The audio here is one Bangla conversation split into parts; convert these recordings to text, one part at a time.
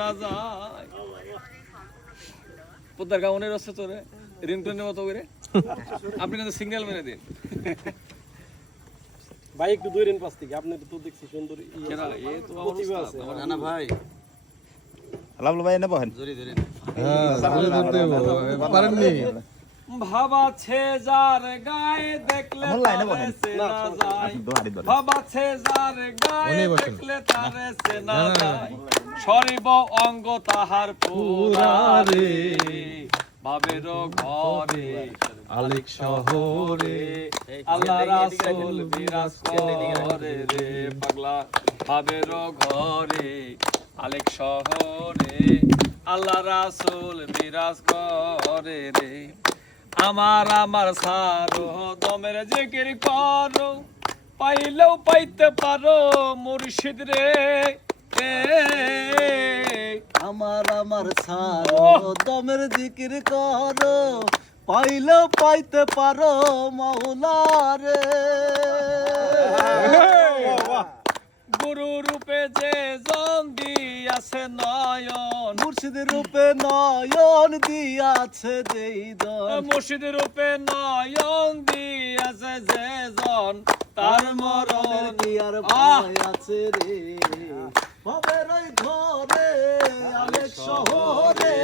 না যায় পোদ্দার গাউনের আছে তোরে রিংটোনের মতো করে আপনি কিন্তু সিগন্যাল মেরে দিন ভাই একটু দূরেন পাশ থেকে আপনি তো দেখছি সুন্দর কেনা এ তো প্রতিভা আছে না ভাই লাভ ভাই এনে বহেন জরি ধরে পারেননি ভাবাছে যার গায়ে দেখলে তারে চেনা যায় ভাবাছে যার গায়ে দেখলে তারে চেনা যায় শরীব অঙ্গ তাহার পুরারে ভাবের ঘরে আলেক শহরে আল্লাহ রাসূল বিরাজ করে রে পাগলা ভাবের ঘরে আলেক শহরে আল্লাহ রাসূল বিরাজ করে রে আমার সারো দমের জিকির করো পাইলেও পাইতে পারো মুর্শিদ রে আমার সারো দমের জিকির করো পাইলেও পাইতে পারো মাওলা রে গুরু রূপে যে জন দিয়াছে নয়ন মুর্শিদ রূপে নয়ন দিয়াছে যেই দন মুর্শিদ রূপে নয়ন দিয়াছে যে জন তার মরণ দিয়ার ভয় আছে রে ভবের ওই ঘরে আলেক শহরে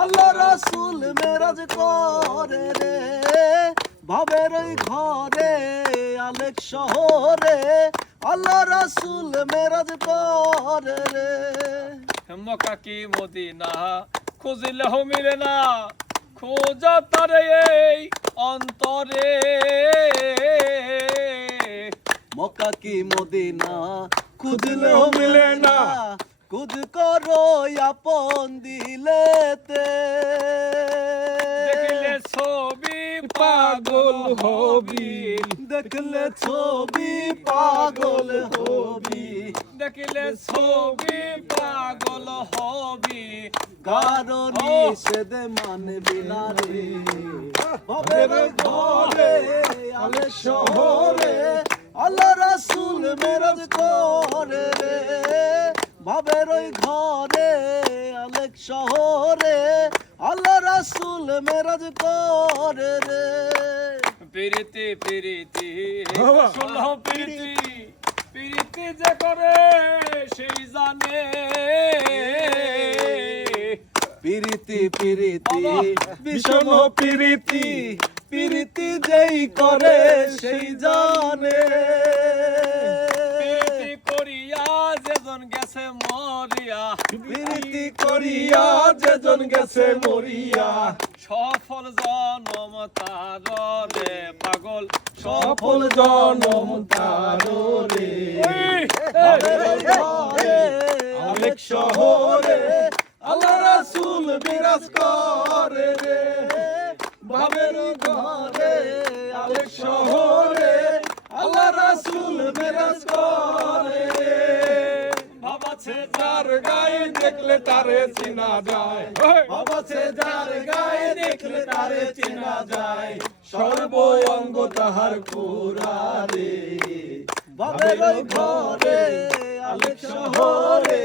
আল্লাহ রাসূল মেরাজ করে রে ভবের ওই ঘরে আলেক শহরে আল্লাহ রাসূল মেরাজ করে রে মক্কা কি মদিনা খুঁজিলেও মিলে না খোঁজা তারে এই অন্তরে মক্কা কি মদিনা খুঁজলেও মিলে না খুঁজ করো আপন দিলেতে দেখিলে ছবি পাগল হবি দেখলে ছবি পাগল হবি দেখিলে ছবি পাগল হবি কারণ নিষেধ মানবি না রে ভবের ঘরে আলেক শহরে আল্লাহ রাসূল মেরাজ করে রে ভবের ঘরে আলেক শহরে আল্লাহ রাসূল মেরাজ করে রে প্রীতি প্রীতি শুনল প্রীতি প্রীতি যে করে সেই জানে প্রীতি প্রীতি বিষম প্রীতি প্রীতি যেই করে সেই জানে প্রীতি করিয়া যেজন গেছে মরিয়া প্রীতি করিয়া যেজন গেছে মরিয়া সফল জনম তার রে পাগল সফল জনম তার রে আলেক শহরে আল্লাহ রাসূল বিরাজ করে রে ভাবের ঘরে আলেক শহরে আল্লাহ রাসূল বিরাজ করে রে ভাবাছে তার গায়ে দেখলে তারে চিনা যায় বাবাছে যার গায়ে দেখলে তারে চেনা যায় সর্ব অঙ্গ তাহার পুরারে ভাবের ঘরে আলেক শহরে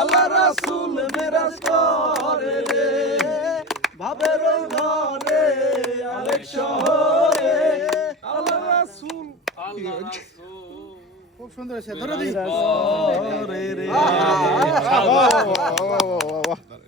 আল্লাহ রাসূল বিরাজ করে রে ভাবের ঘরে আলেক শহরে আল্লাহ রাসূল আল্লাহ রাসূল খুব সুন্দর হয়েছে ধরে দিই করে রে বাহ